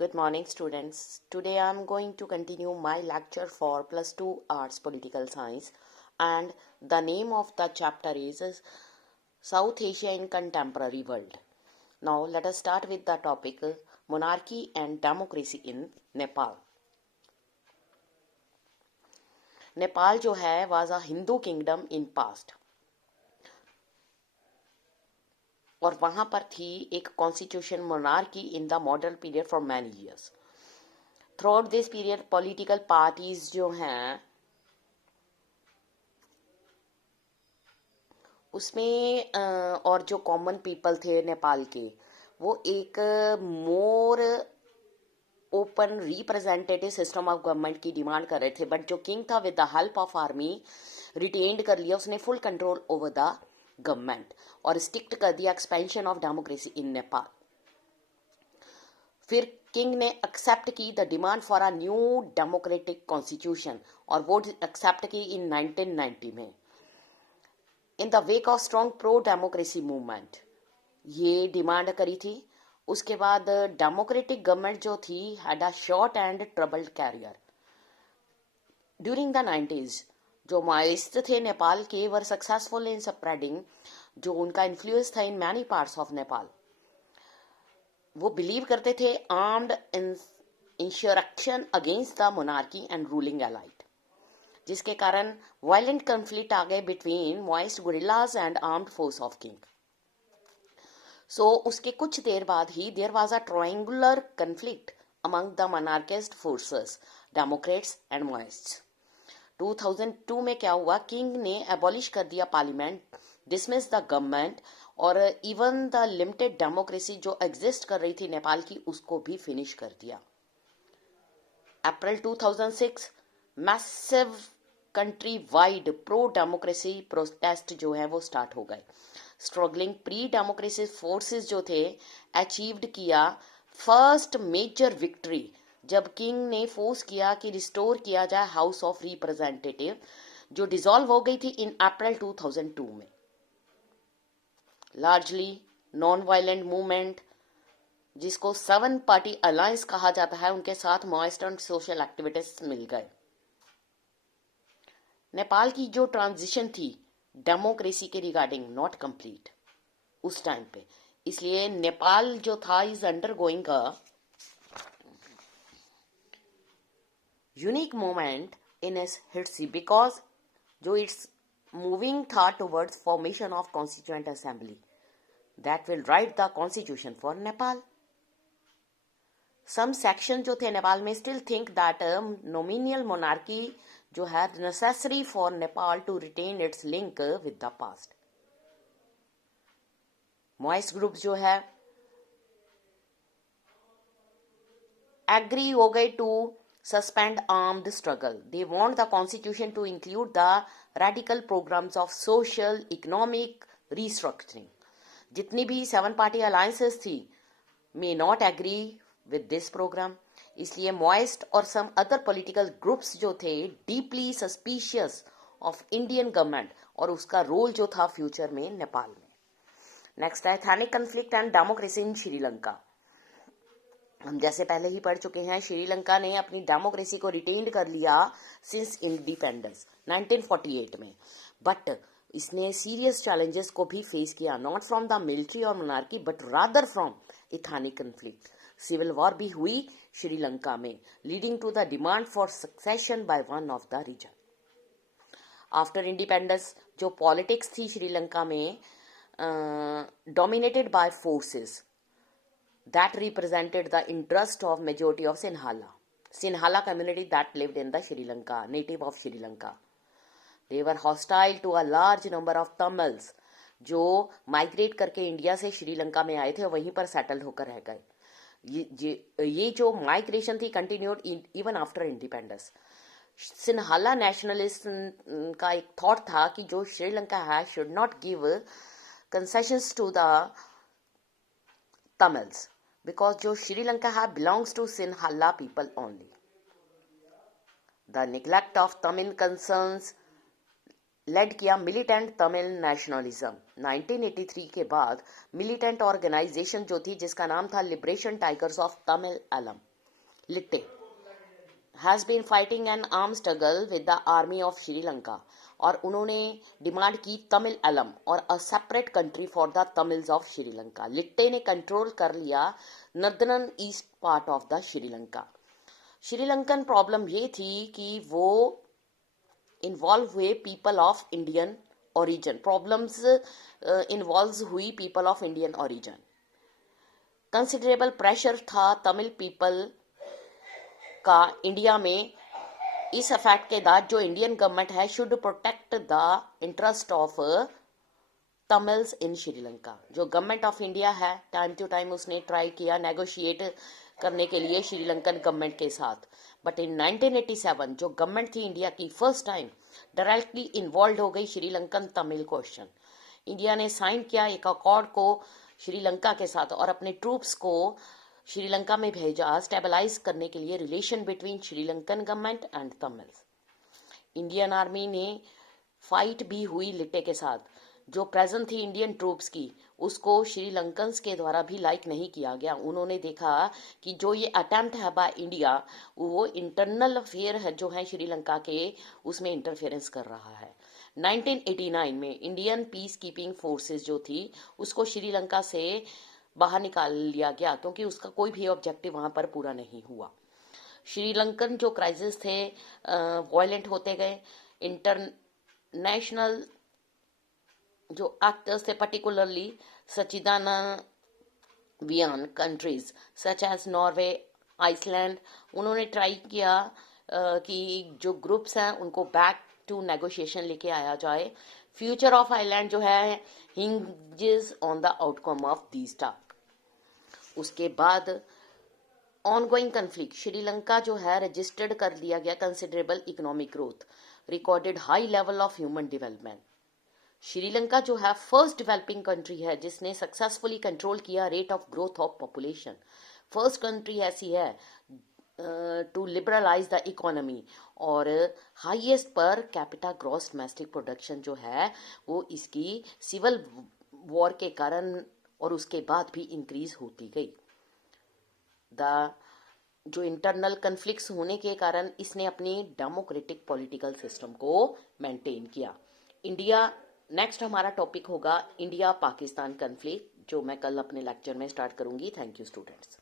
Good morning, students. Today I am going to continue my lecture for plus 2 Arts Political Science, and the name of the chapter is South Asia in Contemporary World. Now let us start with the topic Monarchy and Democracy in Nepal. Nepal जो है was a Hindu kingdom in past. और वहाँ पर थी एक constitution monarchy in the modern period for many years. Through this period political parties जो हैं उसमें और जो कॉमन पीपल थे नेपाल के, वो एक more open representative system of government की डिमांड कर रहे थे. बट जो किंग था with the help of army retained कर लिया, उसने full control over the government और स्टिक्ट कर दिया expansion of democracy in Nepal. फिर किंग ने एक्सेप्ट की the demand for a new democratic constitution और वो एक्सेप्ट की इन 1990 में in the wake of strong pro democracy movement. ये डिमांड करी थी. उसके बाद डेमोक्रेटिक गवर्नमेंट जो थी had a short and troubled career. During the 90s जो माइस्ट थे नेपाल के वर सक्सेसफुल इन स्प्रेडिंग, जो उनका इन्फ्लुएंस था in many parts of Nepal. वो बिलीव करते थे armed insurrection against the monarchy and ruling elite, जिसके कारण वायलेंट कॉन्फ्लिक्ट आ गए between Maoist guerrillas and armed force of king. So उसके कुछ देर बाद ही there was a triangular conflict among the monarchist forces, democrats and Maoists. 2002 में क्या हुआ, किंग ने एबॉलिश कर दिया पार्लियामेंट, डिसमिस द गवर्नमेंट और इवन द लिमिटेड डेमोक्रेसी जो एग्जिस्ट कर रही थी नेपाल की, उसको भी फिनिश कर दिया. अप्रैल 2006 massive country wide pro democracy protest जो है वो स्टार्ट हो गए. स्ट्रगलिंग प्री डेमोक्रेसी फोर्सेस जो थे अचीव्ड किया फर्स्ट मेजर विक्ट्री जब किंग ने फोर्स किया कि रिस्टोर किया जाए हाउस ऑफ रिप्रेजेंटेटिव, जो डिसॉल्व हो गई थी इन अप्रैल 2002 में. लार्जली नॉन वायलेंट मूवमेंट जिसको 7 पार्टी अलायंस कहा जाता है, उनके साथ मॉइस्ट एंड सोशल एक्टिविटीज मिल गए. नेपाल की जो ट्रांजिशन थी डेमोक्रेसी के रिगार्डिंग नॉट कंप्लीट उस टाइम पे, इसलिए नेपाल जो था is undergoing a unique moment in its history because जो इट्स मूविंग था towards formation of constituent assembly that will write the constitution for Nepal. Some section जो थे नेपाल में still think that nominal monarchy जो है necessary for Nepal to retain its link with the past. Maoist group जो है agree हो गए to suspend armed struggle. They want the constitution to include the radical programs of social economic restructuring. जितनी भी 7 party alliances थी may not agree with this program. इसलिए moist और some other political groups जो थे deeply suspicious of Indian government और उसका role जो था फ्यूचर में नेपाल में. नेक्स्ट है ethnic conflict and democracy in Sri Lanka. हम जैसे पहले ही पढ़ चुके हैं, श्रीलंका ने अपनी डेमोक्रेसी को रिटेन कर लिया सिंस इंडिपेंडेंस 1948 में. बट इसने सीरियस चैलेंजेस को भी फेस किया, नॉट फ्रॉम द मिलिट्री और monarchy but rather from ethnic conflict. Civil war भी हुई श्रीलंका में, leading to the demand for succession by one of the region. After independence जो पॉलिटिक्स थी श्रीलंका में dominated by forces that represented the interest of majority of Sinhala community that lived in the Sri Lanka, native of Sri Lanka. They were hostile to a large number of Tamils जो migrate करके India से श्रीलंका में आए थे और वहीं पर settle होकर रह गए. ये जो माइग्रेशन थी continued even after independence. Sinhala nationalist का एक थॉट था कि जो श्रीलंका है should not give concessions to the Tamils because जो श्रीलंका है belongs to Sinhala people only. The neglect of Tamil concerns led किया militant Tamil nationalism. 1983 के बाद militant organization जो थी जिसका नाम था Liberation Tigers of Tamil Alam, LTTE has been fighting an armed struggle with the army of Sri Lanka और उन्होंने डिमांड की तमिल अलम और a separate country for the Tamils of Sri Lanka. लिट्टे ने कंट्रोल कर लिया northern east part of the Sri Lanka. Sri Lankan problem ये थी कि वो इन्वॉल्व हुए people of Indian origin, problems involve हुई people of Indian origin. Considerable pressure था तमिल पीपल का इंडिया में इस फैक्ट के बाद जो इंडियन गवर्नमेंट है should protect the interest of Tamils in Sri Lanka. जो गवर्नमेंट ऑफ इंडिया है टाइम टू टाइम उसने ट्राई किया नेगोशिएट करने के लिए श्रीलंकन गवर्नमेंट के साथ, बट इन 1987 जो गवर्नमेंट थी इंडिया की फर्स्ट टाइम डायरेक्टली इन्वॉल्व हो गई श्रीलंकन तमिल क्वेश्चन। इंडिया ने साइन किया एक अकॉर्ड को श्रीलंका के साथ और अपने ट्रूप्स को श्रीलंका में भेजा स्टेबलाइज करने के लिए relation between Sri Lankan government and Tamils. Indian army ने फाइट भी हुई लिट्टे के साथ। जो प्रेजेंट थी इंडियन ट्रूप्स की उसको श्रीलंकन्स के द्वारा भी लाइक नहीं किया गया। उन्होंने देखा कि जो ये अटेम्प्ट है बाय इंडिया वो इंटरनल अफेयर है जो है श्रीलंका के उसमें इंटरफेरेंस कर रहा है। 1989 में इंडियन पीस कीपिंग फोर्सेस जो थी उसको श्रीलंका से बाहर निकाल लिया गया क्योंकि उसका कोई भी ऑब्जेक्टिव वहां पर पूरा नहीं हुआ। श्रीलंकन जो क्राइसिस थे वायलेंट होते गए। इंटरनेशनल जो एक्टर्स थे particularly Scandinavian countries such as Norway, Iceland, उन्होंने ट्राई किया कि जो ग्रुप्स हैं उनको बैक टू नेगोशिएशन लेके आया जाए। फ्यूचर ऑफ आइलैंड जो है hinges on the outcome of these talk। उसके बाद ऑनगोइंग कन्फ्लिक्ट श्रीलंका जो है रजिस्टर्ड कर दिया गया considerable economic growth, recorded high level of human development. Sri Lanka जो है फर्स्ट डेवलपिंग कंट्री है जिसने सक्सेसफुली कंट्रोल किया rate of growth of population. First country ऐसी है टू लिबरलाइज द इकोनॉमी और highest per capita gross domestic production जो है वो इसकी सिविल वॉर के कारण और उसके बाद भी इंक्रीज होती गई। जो इंटरनल कन्फ्लिक्ट्स होने के कारण इसने अपनी डेमोक्रेटिक पॉलिटिकल सिस्टम को मेंटेन किया। इंडिया नेक्स्ट हमारा टॉपिक होगा इंडिया पाकिस्तान कन्फ्लिक्ट जो मैं कल अपने लेक्चर में स्टार्ट करूंगी। Thank you students.